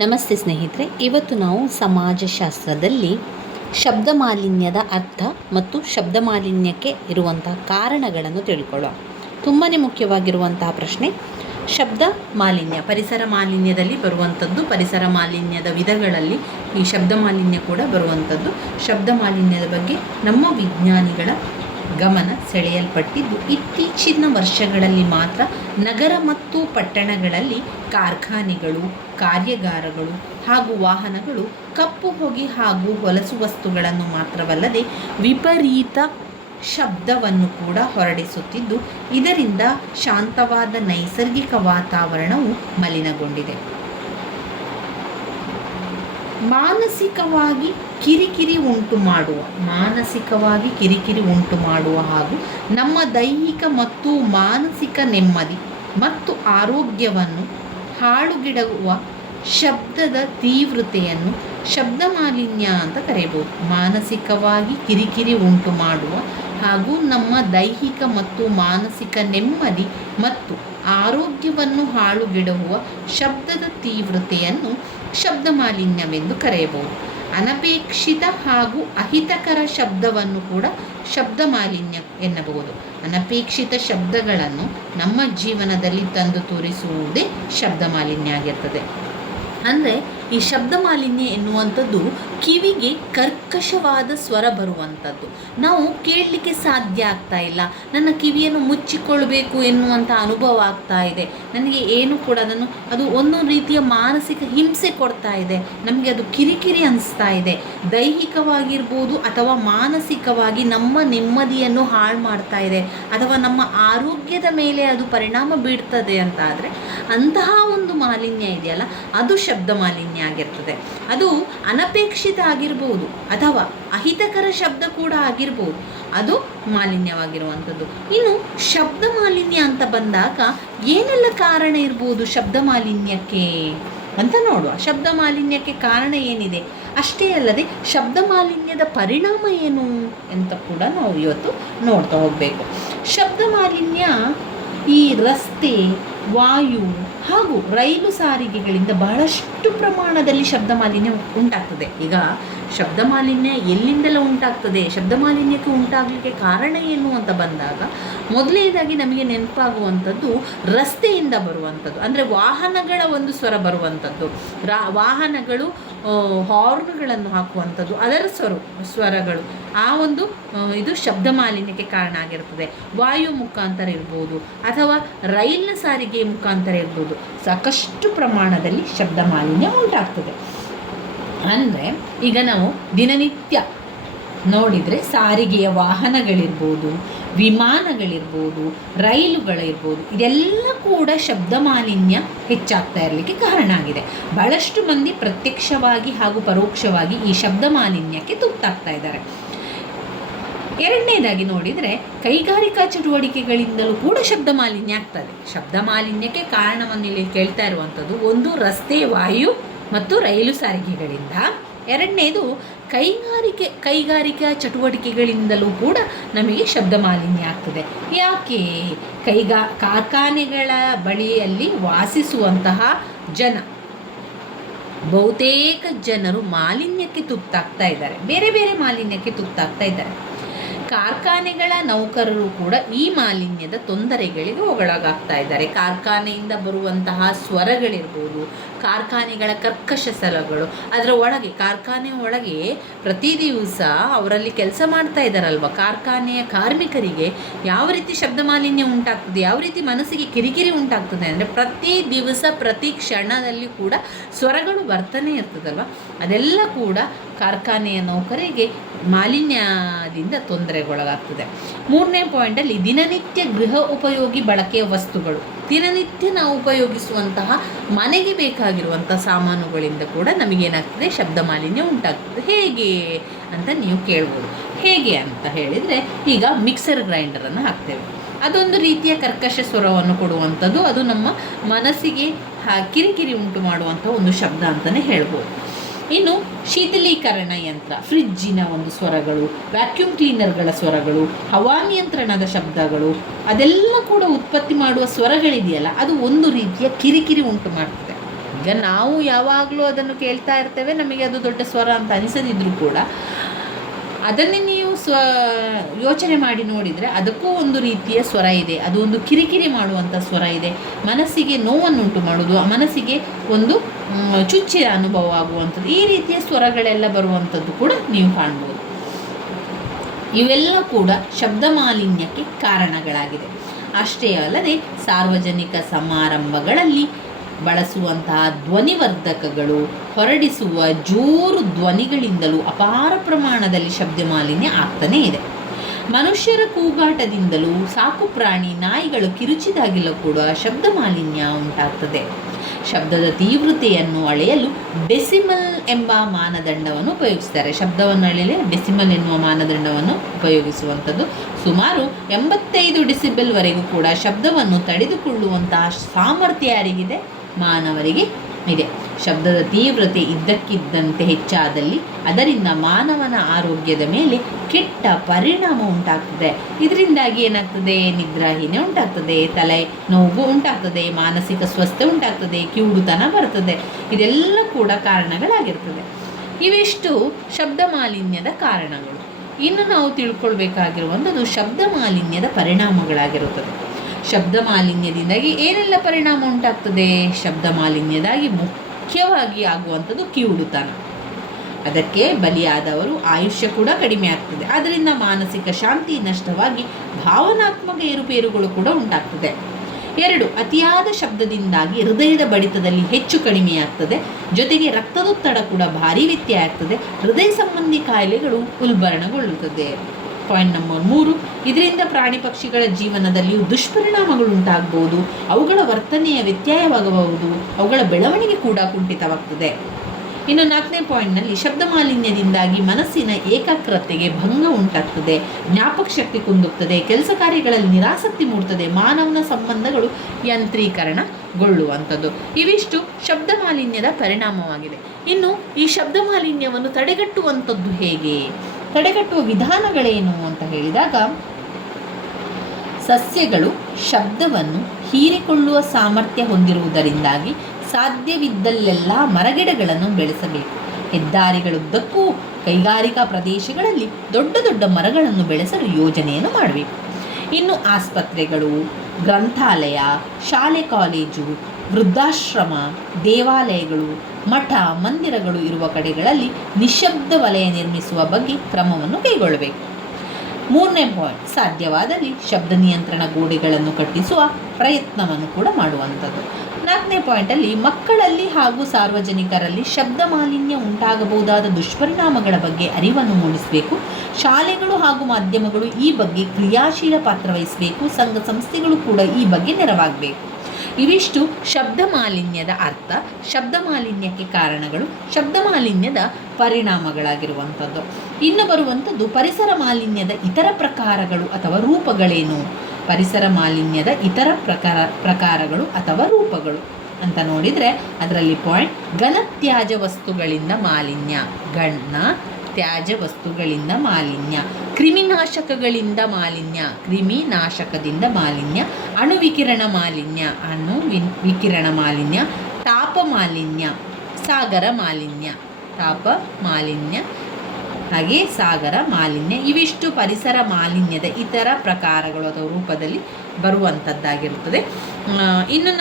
ನಮಸ್ತೆ ಸ್ನೇಹಿತರೆ, ಇವತ್ತು ನಾವು ಸಮಾಜಶಾಸ್ತ್ರದಲ್ಲಿ ಶಬ್ದ ಮಾಲಿನ್ಯದ ಅರ್ಥ ಮತ್ತು ಶಬ್ದ ಮಾಲಿನ್ಯಕ್ಕೆ ಇರುವಂತಹ ಕಾರಣಗಳನ್ನು ತಿಳ್ಕೊಳ್ಳೋಣ. ತುಂಬಾ ಮುಖ್ಯವಾಗಿರುವಂತಹ ಪ್ರಶ್ನೆ. ಶಬ್ದ ಮಾಲಿನ್ಯ, ಪರಿಸರ ಮಾಲಿನ್ಯದಲ್ಲಿ ಬರುವಂಥದ್ದು. ಪರಿಸರ ಮಾಲಿನ್ಯದ ವಿಧಗಳಲ್ಲಿ ಈ ಶಬ್ದ ಮಾಲಿನ್ಯ ಕೂಡ ಬರುವಂಥದ್ದು. ಶಬ್ದ ಮಾಲಿನ್ಯದ ಬಗ್ಗೆ ನಮ್ಮ ವಿಜ್ಞಾನಿಗಳ ಗಮನ ಸೆಳೆಯಲ್ಪಟ್ಟಿದ್ದು ಇತ್ತೀಚಿನ ವರ್ಷಗಳಲ್ಲಿ ಮಾತ್ರ. ನಗರ ಮತ್ತು ಪಟ್ಟಣಗಳಲ್ಲಿ ಕಾರ್ಖಾನೆಗಳು, ಕಾರ್ಯಾಗಾರಗಳು ಹಾಗೂ ವಾಹನಗಳು ಕಪ್ಪು ಹೊಗೆ ಹಾಗೂ ಹೊಲಸು ವಸ್ತುಗಳನ್ನು ಮಾತ್ರವಲ್ಲದೆ ವಿಪರೀತ ಶಬ್ದವನ್ನು ಕೂಡ ಹೊರಡಿಸುತ್ತಿದ್ದು, ಇದರಿಂದ ಶಾಂತವಾದ ನೈಸರ್ಗಿಕ ವಾತಾವರಣವು ಮಲಿನಗೊಂಡಿದೆ. ಮಾನಸಿಕವಾಗಿ ಕಿರಿಕಿರಿ ಉಂಟು ಮಾಡುವ ಹಾಗೂ ನಮ್ಮ ದೈಹಿಕ ಮತ್ತು ಮಾನಸಿಕ ನೆಮ್ಮದಿ ಮತ್ತು ಆರೋಗ್ಯವನ್ನು ಹಾಳುಗೆಡುವ ಶಬ್ದದ ತೀವ್ರತೆಯನ್ನು ಶಬ್ದ ಮಾಲಿನ್ಯ ಅಂತ ಕರೆಯಬಹುದು. ಮಾನಸಿಕವಾಗಿ ಕಿರಿಕಿರಿ ಉಂಟು ಮಾಡುವ ಹಾಗೂ ನಮ್ಮ ದೈಹಿಕ ಮತ್ತು ಮಾನಸಿಕ ನೆಮ್ಮದಿ ಮತ್ತು ಆರೋಗ್ಯವನ್ನು ಹಾಳುಗೆಡುವ ಶಬ್ದದ ತೀವ್ರತೆಯನ್ನು ಶಬ್ದ ಮಾಲಿನ್ಯವೆಂದು ಕರೆಯಬಹುದು. ಅನಪೇಕ್ಷಿತ ಹಾಗೂ ಅಹಿತಕರ ಶಬ್ದವನ್ನು ಕೂಡ ಶಬ್ದ ಮಾಲಿನ್ಯ ಎನ್ನಬಹುದು. ಅನಪೇಕ್ಷಿತ ಶಬ್ದಗಳನ್ನು ನಮ್ಮ ಜೀವನದಲ್ಲಿ ತಂದು ತೋರಿಸುವುದೇ ಶಬ್ದ ಮಾಲಿನ್ಯ ಆಗಿರ್ತದೆ. ಅಂದರೆ ಈ ಶಬ್ದ ಮಾಲಿನ್ಯ ಎನ್ನುವಂಥದ್ದು ಕಿವಿಗೆ ಕರ್ಕಶವಾದ ಸ್ವರ ಬರುವಂಥದ್ದು. ನಾವು ಕೇಳಲಿಕ್ಕೆ ಸಾಧ್ಯ ಆಗ್ತಾ ಇಲ್ಲ, ನನ್ನ ಕಿವಿಯನ್ನು ಮುಚ್ಚಿಕೊಳ್ಬೇಕು ಎನ್ನುವಂಥ ಅನುಭವ ಆಗ್ತಾ ಇದೆ. ನನಗೆ ಏನು ಕೂಡ ಅದು ಒಂದು ರೀತಿಯ ಮಾನಸಿಕ ಹಿಂಸೆ ಕೊಡ್ತಾ ಇದೆ. ನಮಗೆ ಅದು ಕಿರಿಕಿರಿ ಅನಿಸ್ತಾ ಇದೆ. ದೈಹಿಕವಾಗಿರ್ಬೋದು ಅಥವಾ ಮಾನಸಿಕವಾಗಿ ನಮ್ಮ ನೆಮ್ಮದಿಯನ್ನು ಹಾಳು ಮಾಡ್ತಾ ಇದೆ ಅಥವಾ ನಮ್ಮ ಆರೋಗ್ಯದ ಮೇಲೆ ಅದು ಪರಿಣಾಮ ಬೀರ್ತದೆ ಅಂತ ಆದರೆ ಅಂತಹ ಒಂದು ಮಾಲಿನ್ಯ ಇದೆಯಲ್ಲ, ಅದು ಶಬ್ದ ಮಾಲಿನ್ಯ ಆಗಿರ್ತದೆ. ಅದು ಅನಪೇಕ್ಷಿತ ಆಗಿರ್ಬೋದು ಅಥವಾ ಅಹಿತಕರ ಶಬ್ದ ಕೂಡ ಆಗಿರ್ಬೋದು, ಅದು ಮಾಲಿನ್ಯವಾಗಿರುವಂಥದ್ದು. ಇನ್ನು ಶಬ್ದ ಮಾಲಿನ್ಯ ಅಂತ ಬಂದಾಗ ಏನೆಲ್ಲ ಕಾರಣ ಇರ್ಬೋದು ಶಬ್ದ ಮಾಲಿನ್ಯಕ್ಕೆ ಅಂತ ನೋಡುವ. ಶಬ್ದ ಮಾಲಿನ್ಯಕ್ಕೆ ಕಾರಣ ಏನಿದೆ, ಅಷ್ಟೇ ಅಲ್ಲದೆ ಶಬ್ದ ಮಾಲಿನ್ಯದ ಪರಿಣಾಮ ಏನು ಅಂತ ಕೂಡ ನಾವು ಇವತ್ತು ನೋಡ್ತಾ ಹೋಗಬೇಕು. ಶಬ್ದ ಮಾಲಿನ್ಯ ಈ ರಸ್ತೆ, ವಾಯು ಹಾಗೂ ರೈಲು ಸಾರಿಗೆಗಳಿಂದ ಬಹಳಷ್ಟು ಪ್ರಮಾಣದಲ್ಲಿ ಶಬ್ದ ಮಾಲಿನ್ಯ ಉಂಟಾಗ್ತದೆ. ಈಗ ಶಬ್ದ ಮಾಲಿನ್ಯ ಎಲ್ಲಿಂದೆಲ್ಲ ಉಂಟಾಗ್ತದೆ, ಶಬ್ದ ಮಾಲಿನ್ಯಕ್ಕೆ ಉಂಟಾಗಲಿಕ್ಕೆ ಕಾರಣ ಏನು ಅಂತ ಬಂದಾಗ ಮೊದಲನೇದಾಗಿ ನಮಗೆ ನೆನಪಾಗುವಂಥದ್ದು ರಸ್ತೆಯಿಂದ ಬರುವಂಥದ್ದು. ಅಂದರೆ ವಾಹನಗಳ ಒಂದು ಸ್ವರ ಬರುವಂಥದ್ದು. ವಾಹನಗಳು ಹಾರ್ನ್ಗಳನ್ನು ಹಾಕುವಂಥದ್ದು, ಅದರ ಸ್ವರಗಳು, ಆ ಒಂದು ಇದು ಶಬ್ದ ಮಾಲಿನ್ಯಕ್ಕೆ ಕಾರಣ ಆಗಿರ್ತದೆ. ವಾಯು ಮುಖಾಂತರ ಇರ್ಬೋದು ಅಥವಾ ರೈಲಿನ ಸಾರಿಗೆ ಮುಖಾಂತರ ಇರ್ಬೋದು, ಸಾಕಷ್ಟು ಪ್ರಮಾಣದಲ್ಲಿ ಶಬ್ದ ಮಾಲಿನ್ಯ ಉಂಟಾಗ್ತದೆ. ಅಂದರೆ ಈಗ ನಾವು ದಿನನಿತ್ಯ ನೋಡಿದರೆ ಸಾರಿಗೆಯ ವಾಹನಗಳಿರ್ಬೋದು, ವಿಮಾನಗಳಿರ್ಬೋದು, ರೈಲುಗಳಿರ್ಬೋದು, ಇದೆಲ್ಲ ಕೂಡ ಶಬ್ದ ಮಾಲಿನ್ಯ ಹೆಚ್ಚಾಗ್ತಾ ಇರಲಿಕ್ಕೆ ಕಾರಣ ಆಗಿದೆ. ಬಹಳಷ್ಟು ಮಂದಿ ಪ್ರತ್ಯಕ್ಷವಾಗಿ ಹಾಗೂ ಪರೋಕ್ಷವಾಗಿ ಈ ಶಬ್ದ ಮಾಲಿನ್ಯಕ್ಕೆ ತುತ್ತಾಗ್ತಾ ಇದ್ದಾರೆ. ಎರಡನೇದಾಗಿ ನೋಡಿದರೆ ಕೈಗಾರಿಕಾ ಚಟುವಟಿಕೆಗಳಿಂದಲೂ ಕೂಡ ಶಬ್ದ ಮಾಲಿನ್ಯ ಆಗ್ತದೆ. ಶಬ್ದ ಮಾಲಿನ್ಯಕ್ಕೆ ಕಾರಣವನ್ನು ಇಲ್ಲಿ ಕೇಳ್ತಾ ಇರುವಂಥದ್ದು ಒಂದು ರಸ್ತೆ, ವಾಯು ಮತ್ತು ರೈಲು ಸಾರಿಗೆಗಳಿಂದ. ಎರಡನೇದು ಕೈಗಾರಿಕಾ ಚಟುವಟಿಕೆಗಳಿಂದಲೂ ಕೂಡ ನಮಗೆ ಶಬ್ದ ಮಾಲಿನ್ಯ ಆಗ್ತದೆ. ಯಾಕೆ? ಕಾರ್ಖಾನೆಗಳ ಬಳಿಯಲ್ಲಿ ವಾಸಿಸುವಂತಹ ಬಹುತೇಕ ಜನರು ಮಾಲಿನ್ಯಕ್ಕೆ ತುತ್ತಾಗ್ತಾ ಇದ್ದಾರೆ, ಬೇರೆ ಬೇರೆ ಮಾಲಿನ್ಯಕ್ಕೆ ತುತ್ತಾಗ್ತಾ ಇದ್ದಾರೆ. ಕಾರ್ಖಾನೆಗಳ ನೌಕರರು ಕೂಡ ಈ ಮಾಲಿನ್ಯದ ತೊಂದರೆಗಳಿಗೆ ಒಳಗಾಗ್ತಾ ಇದ್ದಾರೆ. ಕಾರ್ಖಾನೆಯಿಂದ ಬರುವಂತಹ ಸ್ವರಗಳಿರ್ಬೋದು, ಕಾರ್ಖಾನೆಗಳ ಕರ್ಕಶ ಸ್ವರಗಳು, ಅದರ ಒಳಗೆ ಕಾರ್ಖಾನೆ ಒಳಗೆ ಪ್ರತಿ ದಿವಸ ಅವರಲ್ಲಿ ಕೆಲಸ ಮಾಡ್ತಾ ಇದ್ದಾರಲ್ವ, ಕಾರ್ಖಾನೆಯ ಕಾರ್ಮಿಕರಿಗೆ ಯಾವ ರೀತಿ ಶಬ್ದ ಮಾಲಿನ್ಯ ಉಂಟಾಗ್ತದೆ, ಯಾವ ರೀತಿ ಮನಸ್ಸಿಗೆ ಕಿರಿಕಿರಿ ಉಂಟಾಗ್ತದೆ ಅಂದರೆ ಪ್ರತಿ ದಿವಸ ಪ್ರತಿ ಕ್ಷಣದಲ್ಲಿ ಕೂಡ ಸ್ವರಗಳು ಬರ್ತಾನೆ ಇರ್ತದಲ್ವ, ಅದೆಲ್ಲ ಕೂಡ ಕಾರ್ಖಾನೆಯ ನೌಕರಿಗೆ ಮಾಲಿನ್ಯದಿಂದ ತೊಂದರೆಗೊಳಗಾಗ್ತದೆ. ಮೂರನೇ ಪಾಯಿಂಟಲ್ಲಿ ದಿನನಿತ್ಯ ಗೃಹ ಉಪಯೋಗಿ ಬಳಕೆಯ ವಸ್ತುಗಳು, ದಿನನಿತ್ಯ ನಾವು ಉಪಯೋಗಿಸುವಂತಹ ಮನೆಗೆ ಬೇಕಾಗಿರುವಂಥ ಸಾಮಾನುಗಳಿಂದ ಕೂಡ ನಮಗೇನಾಗ್ತದೆ ಶಬ್ದ ಮಾಲಿನ್ಯ ಉಂಟಾಗ್ತದೆ. ಹೇಗೆ ಅಂತ ನೀವು ಕೇಳ್ಬೋದು. ಹೇಗೆ ಅಂತ ಹೇಳಿದರೆ, ಈಗ ಮಿಕ್ಸರ್ ಗ್ರೈಂಡರನ್ನು ಹಾಕ್ತೇವೆ, ಅದೊಂದು ರೀತಿಯ ಕರ್ಕಶ ಸ್ವರವನ್ನು ಕೊಡುವಂಥದ್ದು. ಅದು ನಮ್ಮ ಮನಸ್ಸಿಗೆ ಕಿರಿಕಿರಿ ಉಂಟು ಮಾಡುವಂಥ ಒಂದು ಶಬ್ದ ಅಂತಲೇ ಹೇಳ್ಬೋದು. ಇನ್ನು ಶೀತಲೀಕರಣ ಯಂತ್ರ, ಫ್ರಿಜ್ಜಿನ ಒಂದು ಸ್ವರಗಳು, ವ್ಯಾಕ್ಯೂಮ್ ಕ್ಲೀನರ್ಗಳ ಸ್ವರಗಳು, ಹವಾನಿಯಂತ್ರಣದ ಶಬ್ದಗಳು, ಅದೆಲ್ಲ ಕೂಡ ಉತ್ಪತ್ತಿ ಮಾಡುವ ಸ್ವರಗಳಿದೆಯಲ್ಲ, ಅದು ಒಂದು ರೀತಿಯ ಕಿರಿಕಿರಿ ಉಂಟು ಮಾಡ್ತದೆ. ಈಗ ನಾವು ಯಾವಾಗಲೂ ಅದನ್ನು ಕೇಳ್ತಾ ಇರ್ತೇವೆ, ನಮಗೆ ಅದು ದೊಡ್ಡ ಸ್ವರ ಅಂತ ಅನಿಸದಿದ್ರೂ ಕೂಡ ಅದನ್ನೇ ನೀವು ಯೋಚನೆ ಮಾಡಿ ನೋಡಿದರೆ ಅದಕ್ಕೂ ಒಂದು ರೀತಿಯ ಸ್ವರ ಇದೆ. ಅದು ಒಂದು ಕಿರಿಕಿರಿ ಮಾಡುವಂಥ ಸ್ವರ ಇದೆ, ಮನಸ್ಸಿಗೆ ನೋವನ್ನುಂಟು ಮಾಡೋದು, ಮನಸ್ಸಿಗೆ ಒಂದು ಚುಚ್ಚಿನ ಅನುಭವ ಆಗುವಂಥದ್ದು, ಈ ರೀತಿಯ ಸ್ವರಗಳೆಲ್ಲ ಬರುವಂಥದ್ದು ಕೂಡ ನೀವು ಕಾಣ್ಬೋದು. ಇವೆಲ್ಲ ಕೂಡ ಶಬ್ದ ಮಾಲಿನ್ಯಕ್ಕೆ ಕಾರಣಗಳಾಗಿದೆ. ಅಷ್ಟೇ ಅಲ್ಲದೆ ಸಾರ್ವಜನಿಕ ಸಮಾರಂಭಗಳಲ್ಲಿ ಬಳಸುವಂತಹ ಧ್ವನಿವರ್ಧಕಗಳು ಹೊರಡಿಸುವ ಜೋರು ಧ್ವನಿಗಳಿಂದಲೂ ಅಪಾರ ಪ್ರಮಾಣದಲ್ಲಿ ಶಬ್ದ ಮಾಲಿನ್ಯ ಆಗ್ತಾನೇ ಇದೆ. ಮನುಷ್ಯರ ಕೂಗಾಟದಿಂದಲೂ, ಸಾಕು ಪ್ರಾಣಿ ನಾಯಿಗಳು ಕಿರುಚಿದಾಗಿಲ್ಲ ಕೂಡ ಶಬ್ದ ಮಾಲಿನ್ಯ ಉಂಟಾಗ್ತದೆ. ಶಬ್ದದ ತೀವ್ರತೆಯನ್ನು ಅಳೆಯಲು ಡೆಸಿಮಲ್ ಎಂಬ ಮಾನದಂಡವನ್ನು ಉಪಯೋಗಿಸ್ತಾರೆ. ಶಬ್ದವನ್ನು ಅಳೆಯಲು ಡೆಸಿಮಲ್ ಎನ್ನುವ ಮಾನದಂಡವನ್ನು ಉಪಯೋಗಿಸುವಂಥದ್ದು. ಸುಮಾರು 85 ಡೆಸಿಬಲ್ವರೆಗೂ ಕೂಡ ಶಬ್ದವನ್ನು ತಡೆದುಕೊಳ್ಳುವಂತಹ ಸಾಮರ್ಥ್ಯ ಯಾರಿಗಿದೆ? ಮಾನವರಿಗೆ ಇದೆ. ಶಬ್ದದ ತೀವ್ರತೆ ಇದ್ದಕ್ಕಿದ್ದಂತೆ ಹೆಚ್ಚಾದಲ್ಲಿ ಅದರಿಂದ ಮಾನವನ ಆರೋಗ್ಯದ ಮೇಲೆ ಕೆಟ್ಟ ಪರಿಣಾಮ ಉಂಟಾಗ್ತದೆ. ಇದರಿಂದಾಗಿ ಏನಾಗ್ತದೆ? ನಿದ್ರಾಹೀನ ಉಂಟಾಗ್ತದೆ, ತಲೆ ನೋವು ಉಂಟಾಗ್ತದೆ, ಮಾನಸಿಕ ಸ್ವಸ್ಥೆ ಉಂಟಾಗ್ತದೆ, ಕಿವುಡುತನ ಬರ್ತದೆ. ಇದೆಲ್ಲ ಕೂಡ ಕಾರಣಗಳಾಗಿರ್ತದೆ. ಇವಿಷ್ಟು ಶಬ್ದ ಮಾಲಿನ್ಯದ ಕಾರಣಗಳು. ಇನ್ನು ನಾವು ತಿಳ್ಕೊಳ್ಬೇಕಾಗಿರುವಂಥದ್ದು ಶಬ್ದ ಮಾಲಿನ್ಯದ ಪರಿಣಾಮಗಳಾಗಿರುತ್ತದೆ. ಶಬ್ದ ಮಾಲಿನ್ಯದಿಂದಾಗಿ ಏನೆಲ್ಲ ಪರಿಣಾಮ ಉಂಟಾಗ್ತದೆ? ಶಬ್ದ ಮಾಲಿನ್ಯದಾಗಿ ಮುಖ್ಯವಾಗಿ ಆಗುವಂಥದ್ದು ಕಿವುಡುತನ. ಅದಕ್ಕೆ ಬಲಿಯಾದವರು ಆಯುಷ್ಯ ಕೂಡ ಕಡಿಮೆ ಆಗ್ತದೆ. ಅದರಿಂದ ಮಾನಸಿಕ ಶಾಂತಿ ನಷ್ಟವಾಗಿ ಭಾವನಾತ್ಮಕ ಏರುಪೇರುಗಳು ಕೂಡ ಉಂಟಾಗ್ತದೆ. 2, ಅತಿಯಾದ ಶಬ್ದದಿಂದಾಗಿ ಹೃದಯದ ಬಡಿತದಲ್ಲಿ ಹೆಚ್ಚು ಕಡಿಮೆಯಾಗ್ತದೆ. ಜೊತೆಗೆ ರಕ್ತದೊತ್ತಡ ಕೂಡ ಭಾರಿ ವ್ಯತ್ಯಯ ಆಗ್ತದೆ. ಹೃದಯ ಸಂಬಂಧಿ ಕಾಯಿಲೆಗಳು ಉಲ್ಬಣಗೊಳ್ಳುತ್ತದೆ. ಪಾಯಿಂಟ್ ನಂಬರ್ 3, ಇದರಿಂದ ಪ್ರಾಣಿ ಪಕ್ಷಿಗಳ ಜೀವನದಲ್ಲಿಯೂ ದುಷ್ಪರಿಣಾಮಗಳು ಉಂಟಾಗಬಹುದು. ಅವುಗಳ ವರ್ತನೆಯ ವ್ಯತ್ಯಯವಾಗಬಹುದು. ಅವುಗಳ ಬೆಳವಣಿಗೆ ಕೂಡ ಕುಂಠಿತವಾಗ್ತದೆ. ಇನ್ನು 4ನೇ ಪಾಯಿಂಟ್ನಲ್ಲಿ ಶಬ್ದ ಮಾಲಿನ್ಯದಿಂದಾಗಿ ಮನಸ್ಸಿನ ಏಕಾಗ್ರತೆಗೆ ಭಂಗ ಉಂಟಾಗ್ತದೆ, ಜ್ಞಾಪಕ ಶಕ್ತಿ ಕುಂದುತ್ತದೆ, ಕೆಲಸ ಕಾರ್ಯಗಳಲ್ಲಿ ನಿರಾಸಕ್ತಿ ಮೂಡ್ತದೆ, ಮಾನವನ ಸಂಬಂಧಗಳು ಯಾಂತ್ರೀಕರಣಗೊಳ್ಳುವಂಥದ್ದು. ಇವಿಷ್ಟು ಶಬ್ದ ಮಾಲಿನ್ಯದ ಪರಿಣಾಮವಾಗಿದೆ. ಇನ್ನು ಈ ಶಬ್ದ ಮಾಲಿನ್ಯವನ್ನು ತಡೆಗಟ್ಟುವಂಥದ್ದು ಹೇಗೆ? ತಡೆಗಟ್ಟುವ ವಿಧಾನಗಳೇನು ಅಂತ ಹೇಳಿದಾಗ, ಸಸ್ಯಗಳು ಶಬ್ದವನ್ನು ಹೀರಿಕೊಳ್ಳುವ ಸಾಮರ್ಥ್ಯ ಹೊಂದಿರುವುದರಿಂದಾಗಿ ಸಾಧ್ಯವಿದ್ದಲ್ಲೆಲ್ಲ ಮರಗಿಡಗಳನ್ನು ಬೆಳೆಸಬೇಕು. ಹೆದ್ದಾರಿಗಳುದ್ದಕ್ಕೂ ಕೈಗಾರಿಕಾ ಪ್ರದೇಶಗಳಲ್ಲಿ ದೊಡ್ಡ ದೊಡ್ಡ ಮರಗಳನ್ನು ಬೆಳೆಸಲು ಯೋಜನೆಯನ್ನು ಮಾಡಬೇಕು. ಇನ್ನು ಆಸ್ಪತ್ರೆಗಳು, ಗ್ರಂಥಾಲಯ, ಶಾಲೆ ಕಾಲೇಜು, ವೃದ್ಧಾಶ್ರಮ, ದೇವಾಲಯಗಳು, ಮಠ ಮಂದಿರಗಳು ಇರುವ ಕಡೆಗಳಲ್ಲಿ ನಿಶ್ಶಬ್ದ ವಲಯ ನಿರ್ಮಿಸುವ ಬಗ್ಗೆ ಕ್ರಮವನ್ನು ಕೈಗೊಳ್ಳಬೇಕು. 3ನೇ ಪಾಯಿಂಟ್, ಸಾಧ್ಯವಾದಲ್ಲಿ ಶಬ್ದ ನಿಯಂತ್ರಣ ಗೋಡೆಗಳನ್ನು ಕಟ್ಟಿಸುವ ಪ್ರಯತ್ನವನ್ನು ಕೂಡ ಮಾಡುವಂಥದ್ದು. 4ನೇ ಪಾಯಿಂಟಲ್ಲಿ ಮಕ್ಕಳಲ್ಲಿ ಹಾಗೂ ಸಾರ್ವಜನಿಕರಲ್ಲಿ ಶಬ್ದ ಮಾಲಿನ್ಯ ಉಂಟಾಗಬಹುದಾದ ದುಷ್ಪರಿಣಾಮಗಳ ಬಗ್ಗೆ ಅರಿವನ್ನು ಮೂಡಿಸಬೇಕು. ಶಾಲೆಗಳು ಹಾಗೂ ಮಾಧ್ಯಮಗಳು ಈ ಬಗ್ಗೆ ಕ್ರಿಯಾಶೀಲ ಪಾತ್ರ ವಹಿಸಬೇಕು. ಸಂಘ ಸಂಸ್ಥೆಗಳು ಕೂಡ ಈ ಬಗ್ಗೆ ನೆರವಾಗಬೇಕು. ಇವಿಷ್ಟು ಶಬ್ದ ಮಾಲಿನ್ಯದ ಅರ್ಥ, ಶಬ್ದ ಮಾಲಿನ್ಯಕ್ಕೆ ಕಾರಣಗಳು, ಶಬ್ದ ಮಾಲಿನ್ಯದ ಪರಿಣಾಮಗಳಾಗಿರುವಂಥದ್ದು. ಇನ್ನು ಬರುವಂಥದ್ದು ಪರಿಸರ ಮಾಲಿನ್ಯದ ಇತರ ಪ್ರಕಾರಗಳು ಅಥವಾ ರೂಪಗಳೇನು? ಪರಿಸರ ಮಾಲಿನ್ಯದ ಇತರ ಪ್ರಕಾರಗಳು ಅಥವಾ ರೂಪಗಳು ಅಂತ ನೋಡಿದರೆ ಅದರಲ್ಲಿ ಪಾಯಿಂಟ್, ಘನತ್ಯಾಜ್ಯ ವಸ್ತುಗಳಿಂದ ಮಾಲಿನ್ಯ, ತ್ಯಾಜ್ಯ ವಸ್ತುಗಳಿಂದ ಮಾಲಿನ್ಯ, ಕ್ರಿಮಿನಾಶಕಗಳಿಂದ ಮಾಲಿನ್ಯ, ಕ್ರಿಮಿನಾಶಕದಿಂದ ಮಾಲಿನ್ಯ, ಅಣುವಿಕಿರಣ ಮಾಲಿನ್ಯ, ವಿಕಿರಣ ಮಾಲಿನ್ಯ, ತಾಪ ಮಾಲಿನ್ಯ, ಸಾಗರ ಮಾಲಿನ್ಯ, ತಾಪ ಮಾಲಿನ್ಯ, ಹಾಗೆ ಸಾಗರ ಮಾಲಿನ್ಯ. ಇವಿಷ್ಟು ಪರಿಸರ ಮಾಲಿನ್ಯದ ಇತರ ಪ್ರಕಾರಗಳು ಅಥವಾ ರೂಪದಲ್ಲಿ ಬರುವಂಥದ್ದಾಗಿರುತ್ತದೆ. ಇನ್ನು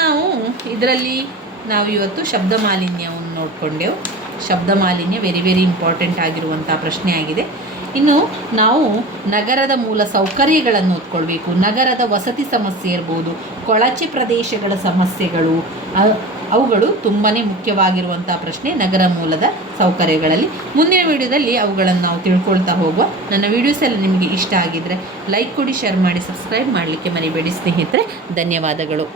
ನಾವು ಇವತ್ತು ಶಬ್ದ ಮಾಲಿನ್ಯವನ್ನು ನೋಡಿಕೊಂಡೆವು. ಶಬ್ದ ಮಾಲಿನ್ಯ ವೆರಿ ವೆರಿ ಇಂಪಾರ್ಟೆಂಟ್ ಆಗಿರುವಂಥ ಪ್ರಶ್ನೆ ಆಗಿದೆ. ಇನ್ನು ನಾವು ನಗರದ ಮೂಲ ಸೌಕರ್ಯಗಳನ್ನು ಓದ್ಕೊಳ್ಬೇಕು. ನಗರದ ವಸತಿ ಸಮಸ್ಯೆ ಇರ್ಬೋದು, ಕೊಳಚೆ ಪ್ರದೇಶಗಳ ಸಮಸ್ಯೆಗಳು, ಅವುಗಳು ತುಂಬಾ ಮುಖ್ಯವಾಗಿರುವಂಥ ಪ್ರಶ್ನೆ ನಗರ ಮೂಲದ ಸೌಕರ್ಯಗಳಲ್ಲಿ. ಮುಂದಿನ ವಿಡಿಯೋದಲ್ಲಿ ಅವುಗಳನ್ನು ನಾವು ತಿಳ್ಕೊಳ್ತಾ ಹೋಗುವ. ನನ್ನ ವಿಡಿಯೋಸ್ ಎಲ್ಲ ನಿಮಗೆ ಇಷ್ಟ ಆಗಿದ್ದರೆ ಲೈಕ್ ಕೊಡಿ, ಶೇರ್ ಮಾಡಿ, ಸಬ್ಸ್ಕ್ರೈಬ್ ಮಾಡಲಿಕ್ಕೆ ಮರಿಬೇಡಿ ಸ್ನೇಹಿತರೆ. ಧನ್ಯವಾದಗಳು.